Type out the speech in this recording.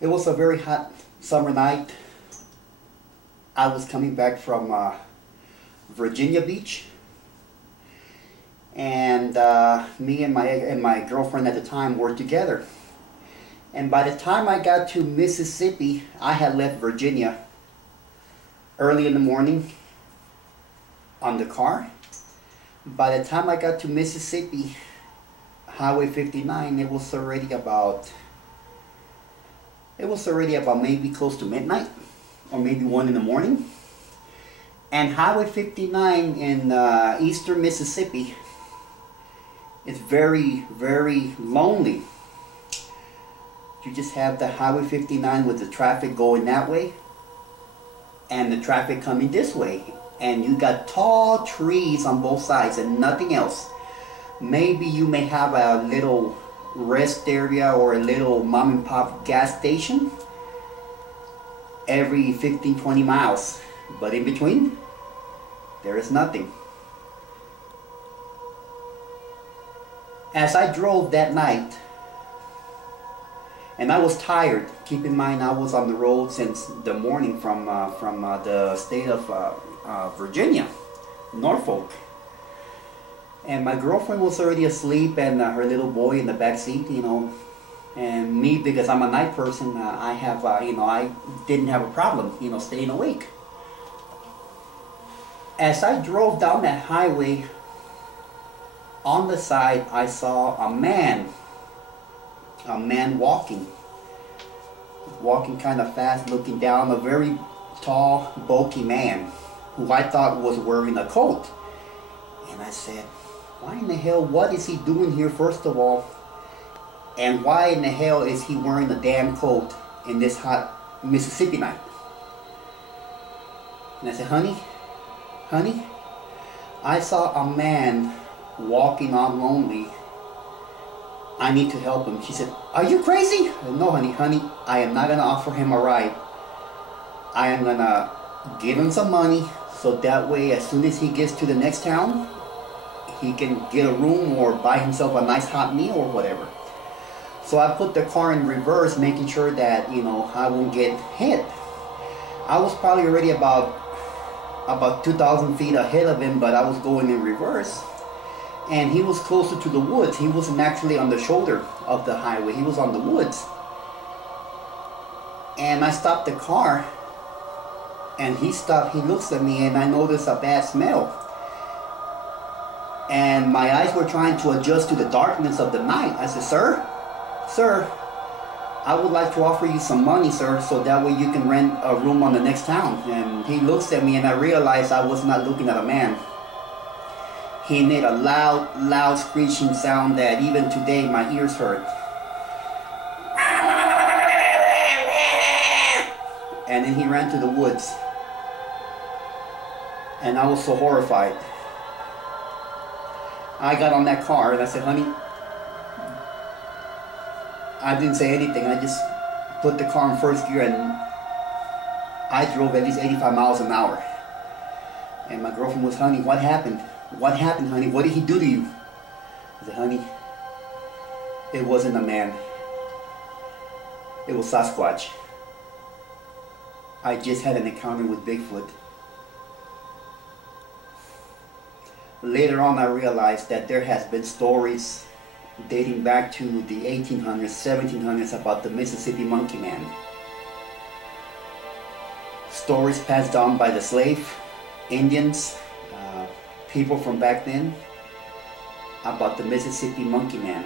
It was a very hot summer night. I was coming back from Virginia Beach, and me and my girlfriend at the time were together. And by the time I got to Mississippi, I had left Virginia early in the morning on the car. By the time I got to Mississippi, Highway 59, it was already about maybe close to midnight or maybe 1 in the morning. And Highway 59 in eastern Mississippi is very, very lonely. You just have the Highway 59 with the traffic going that way and the traffic coming this way. And you got tall trees on both sides and nothing else. Maybe you may have a little rest area or a little mom and pop gas station every 15-20 miles. But in between, there is nothing. As I drove that night, and I was tired. Keep in mind, I was on the road since the morning from the state of Virginia, Norfolk. And my girlfriend was already asleep, and her little boy in the back seat, you know. And me, because I'm a night person, I have, I didn't have a problem, staying awake. As I drove down that highway, on the side, I saw a man walking kind of fast, looking down, a very tall, bulky man who I thought was wearing a coat. And I said, why in the hell, what is he doing here, first of all? And why in the hell is he wearing a damn coat in this hot Mississippi night? And I said, honey, I saw a man walking on lonely. I need to help him. She said, are you crazy? I said, no, honey, I am not going to offer him a ride. I am going to give him some money so that way as soon as he gets to the next town, he can get a room or buy himself a nice hot meal or whatever. So I put the car in reverse, making sure that, I won't get hit. I was probably already about 2,000 feet ahead of him, but I was going in reverse. And he was closer to the woods. He wasn't actually on the shoulder of the highway. He was on the woods. And I stopped the car, and he stopped. He looks at me, and I noticed a bad smell. And my eyes were trying to adjust to the darkness of the night. I said, sir, I would like to offer you some money, sir, so that way you can rent a room on the next town. And he looks at me, and I realized I was not looking at a man. He made a loud screeching sound that even today my ears hurt. And then he ran to the woods. And I was so horrified. I got on that car and I said, honey, I didn't say anything. I just put the car in first gear and I drove at least 85 miles an hour. And my girlfriend was, honey, what happened? What happened, honey? What did he do to you? I said, honey, it wasn't a man. It was Sasquatch. I just had an encounter with Bigfoot. Later on, I realized that there has been stories dating back to the 1800s, 1700s about the Mississippi Monkey Man. Stories passed down by the slave, Indians, people from back then about the Mississippi Monkey Man.